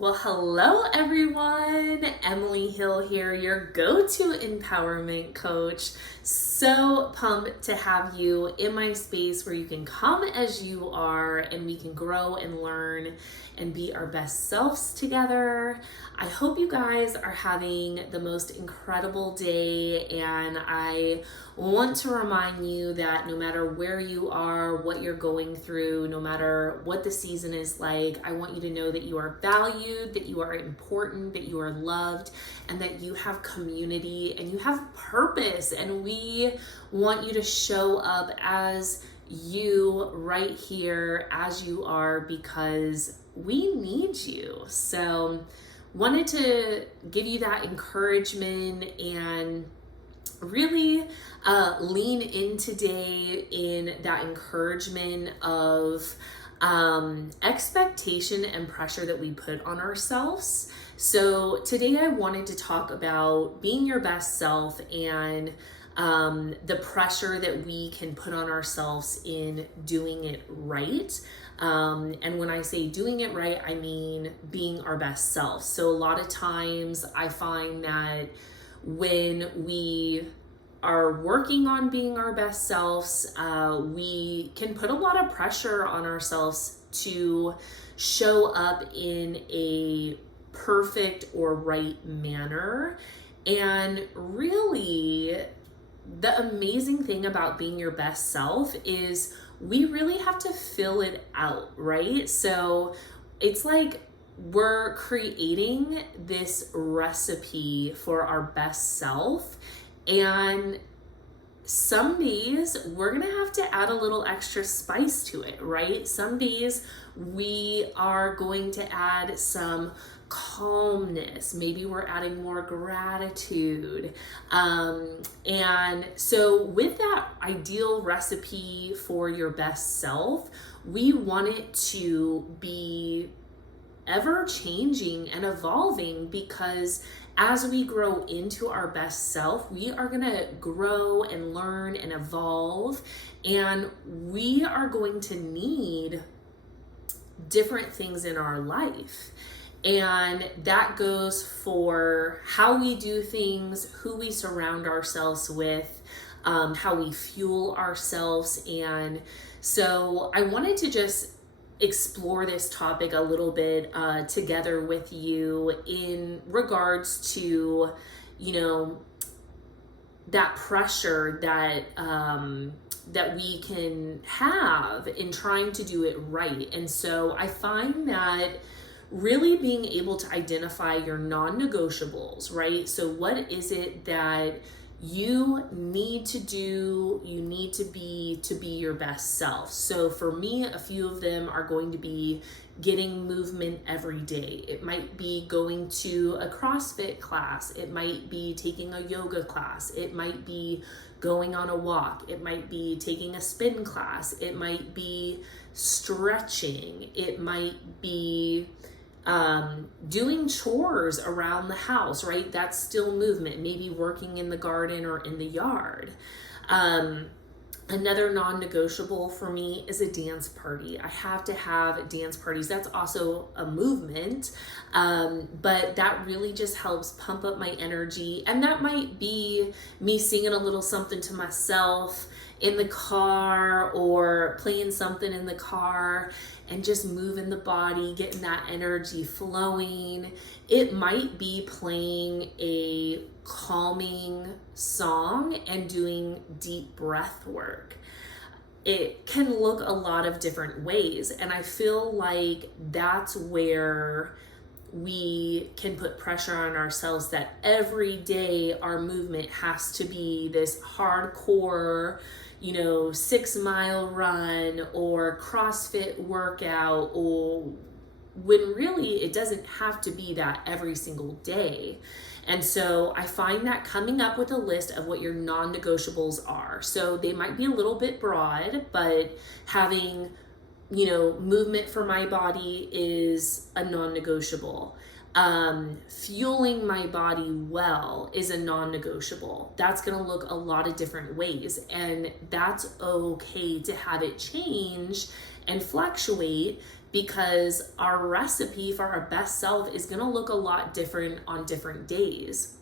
Well, hello everyone. Emily Hill here, your go-to empowerment coach. So pumped to have you in my space where you can come as you are and we can grow and learn and be our best selves together. I hope you guys are having the most incredible day, and I want to remind you that no matter where you are, what you're going through, no matter what the season is like, I want you to know that you are valued, that you are important, that you are loved, and that you have community and you have purpose. And we want you to show up as you right here as you are, because we need you. So wanted to give you that encouragement and really lean in today in that encouragement of expectation and pressure that we put on ourselves. So today I wanted to talk about being your best self and the pressure that we can put on ourselves in doing it right. And when I say doing it right, I mean being our best self. So a lot of times I find that when we are working on being our best selves, we can put a lot of pressure on ourselves to show up in a perfect or right manner. And really, the amazing thing about being your best self is we really have to fill it out, right? So it's like we're creating this recipe for our best self, and some days we're gonna have to add a little extra spice to it, right? Some days we are going to add some calmness. Maybe we're adding more gratitude. And so with that ideal recipe for your best self, we want it to be ever changing and evolving, because as we grow into our best self, we are going to grow and learn and evolve, and we are going to need different things in our life. And that goes for how we do things, who we surround ourselves with, how we fuel ourselves. And so I wanted to just explore this topic a little bit together with you in regards to, that pressure that that we can have in trying to do it right. And so I find that really being able to identify your non-negotiables, right? So what is it that you need to do, you need to be your best self? So for me, a few of them are going to be getting movement every day. It might be going to a CrossFit class. It might be taking a yoga class. It might be going on a walk. It might be taking a spin class. It might be stretching. It might be doing chores around the house, right? That's still movement. Maybe working in the garden or in the yard. Another non-negotiable for me is a dance party. I have to have dance parties. That's also a movement, but that really just helps pump up my energy. And that might be me singing a little something to myself in the car, or playing something in the car and just moving the body, getting that energy flowing. It might be playing a calming song and doing deep breath work. It can look a lot of different ways, and I feel like that's where we can put pressure on ourselves, that every day our movement has to be this hardcore, 6-mile run or CrossFit workout, or when really it doesn't have to be that every single day. And so I find that coming up with a list of what your non-negotiables are. So they might be a little bit broad, but having, movement for my body is a non-negotiable. Fueling my body well is a non-negotiable. That's going to look a lot of different ways, and that's okay to have it change and fluctuate, because our recipe for our best self is going to look a lot different on different days.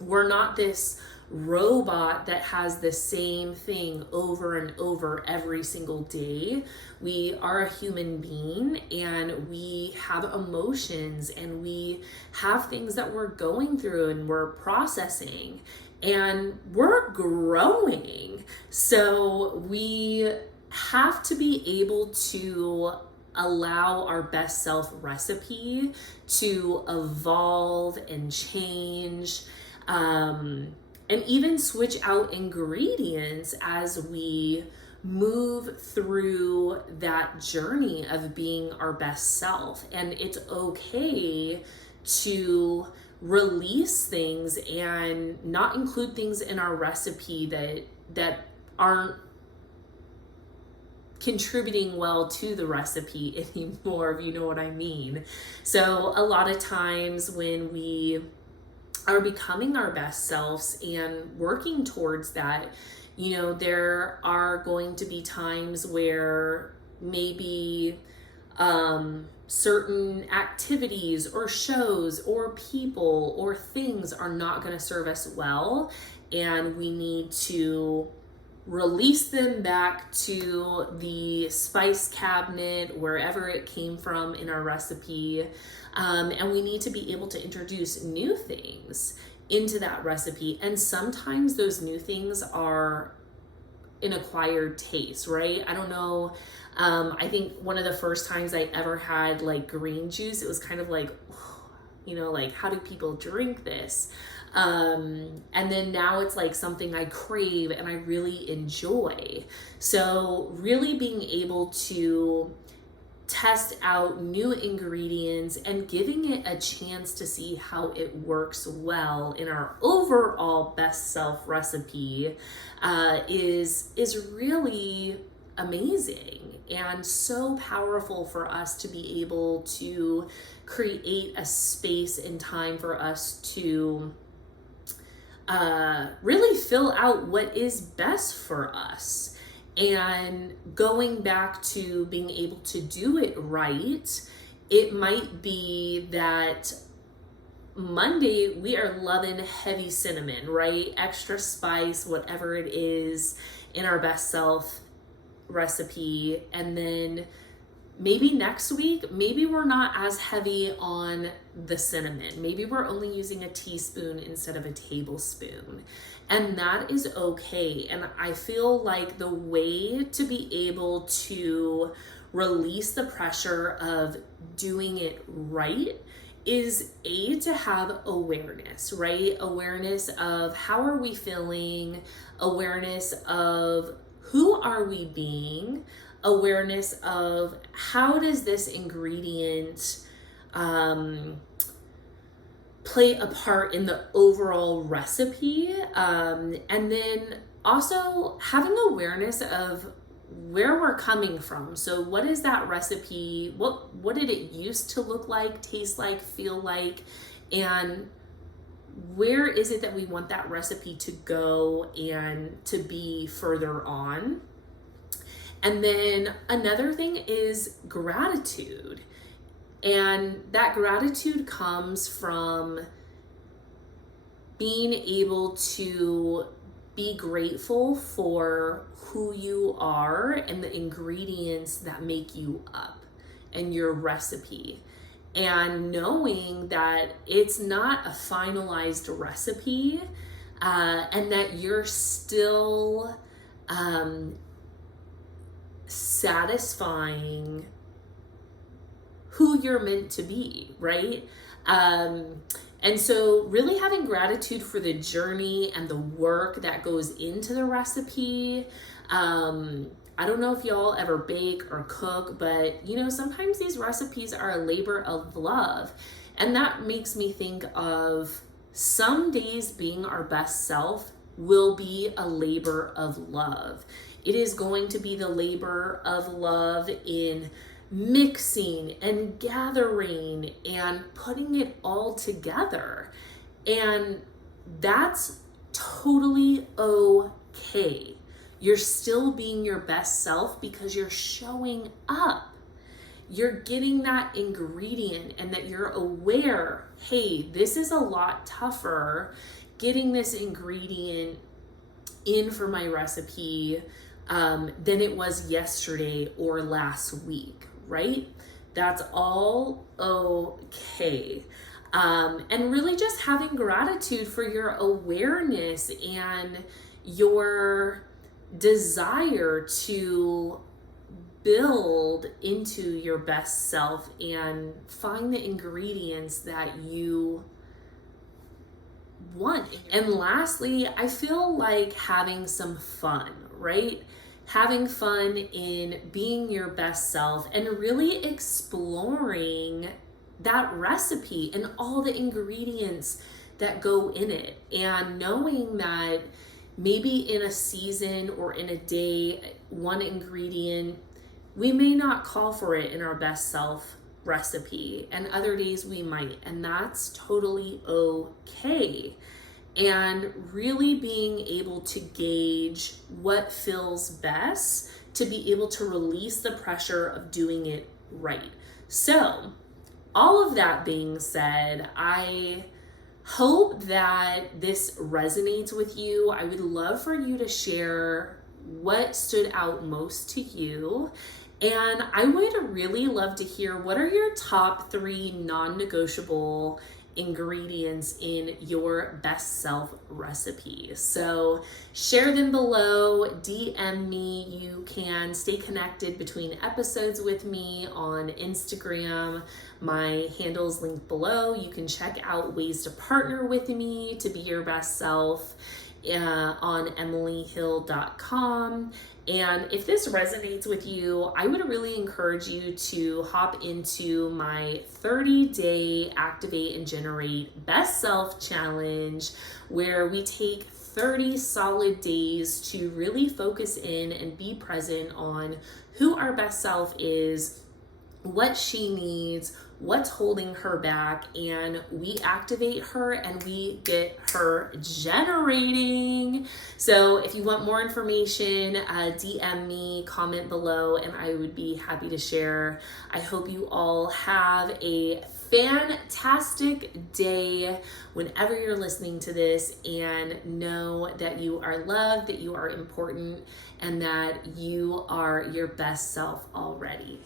We're not this robot that has the same thing over and over every single day. We are a human being, and we have emotions, and we have things that we're going through and we're processing, and we're growing. So we have to be able to allow our best self recipe to evolve and change, and even switch out ingredients as we move through that journey of being our best self. And it's okay to release things and not include things in our recipe that aren't contributing well to the recipe anymore, if you know what I mean. So a lot of times when we are becoming our best selves and working towards that, there are going to be times where maybe certain activities or shows or people or things are not going to serve us well, and we need to release them back to the spice cabinet, wherever it came from in our recipe. And we need to be able to introduce new things into that recipe. And sometimes those new things are an acquired taste, right? I don't know. I think one of the first times I ever had like green juice, it was kind of like, like, how do people drink this? And then now it's like something I crave and I really enjoy. So really being able to test out new ingredients and giving it a chance to see how it works well in our overall best self recipe is really amazing and so powerful for us to be able to create a space and time for us to really fill out what is best for us. And going back to being able to do it right, it might be that Monday we are loving heavy cinnamon, right? Extra spice, whatever it is in our best self recipe. And then maybe next week, maybe we're not as heavy on the cinnamon. Maybe we're only using a teaspoon instead of a tablespoon. And that is okay. And I feel like the way to be able to release the pressure of doing it right is to have awareness, right? Awareness of how are we feeling, awareness of who are we being, awareness of how does this ingredient play a part in the overall recipe, and then also having awareness of where we're coming from. So what is that recipe? What did it used to look like, taste like, feel like, and where is it that we want that recipe to go and to be further on? And then another thing is gratitude. And that gratitude comes from being able to be grateful for who you are and the ingredients that make you up and your recipe. And knowing that it's not a finalized recipe, and that you're still satisfying who you're meant to be, right? And so really having gratitude for the journey and the work that goes into the recipe. I don't know if y'all ever bake or cook, but sometimes these recipes are a labor of love. And that makes me think of some days being our best self will be a labor of love. It is going to be the labor of love in mixing and gathering and putting it all together. And that's totally okay. You're still being your best self because you're showing up. You're getting that ingredient, and that you're aware, hey, this is a lot tougher getting this ingredient in for my recipe than it was yesterday or last week, right? That's all okay. And really just having gratitude for your awareness and your desire to build into your best self and find the ingredients that you want. And lastly, I feel like having some fun, right? Having fun in being your best self and really exploring that recipe and all the ingredients that go in it, and knowing that maybe in a season or in a day, one ingredient, we may not call for it in our best self recipe, and other days we might, and that's totally okay. And really being able to gauge what feels best to be able to release the pressure of doing it right. So, all of that being said, I hope that this resonates with you. I would love for you to share what stood out most to you. And I would really love to hear, what are your top 3 non-negotiable ingredients in your best self recipe? So share them below, DM me. You can stay connected between episodes with me on Instagram. My handle's linked below. You can check out ways to partner with me to be your best self on emilyhill.com. And if this resonates with you, I would really encourage you to hop into my 30-day Activate and Generate Best Self Challenge, where we take 30 solid days to really focus in and be present on who our best self is, what she needs, what's holding her back, and we activate her and we get her generating. So if you want more information, DM me, comment below, and I would be happy to share. I hope you all have a fantastic day whenever you're listening to this, and know that you are loved, that you are important, and that you are your best self already.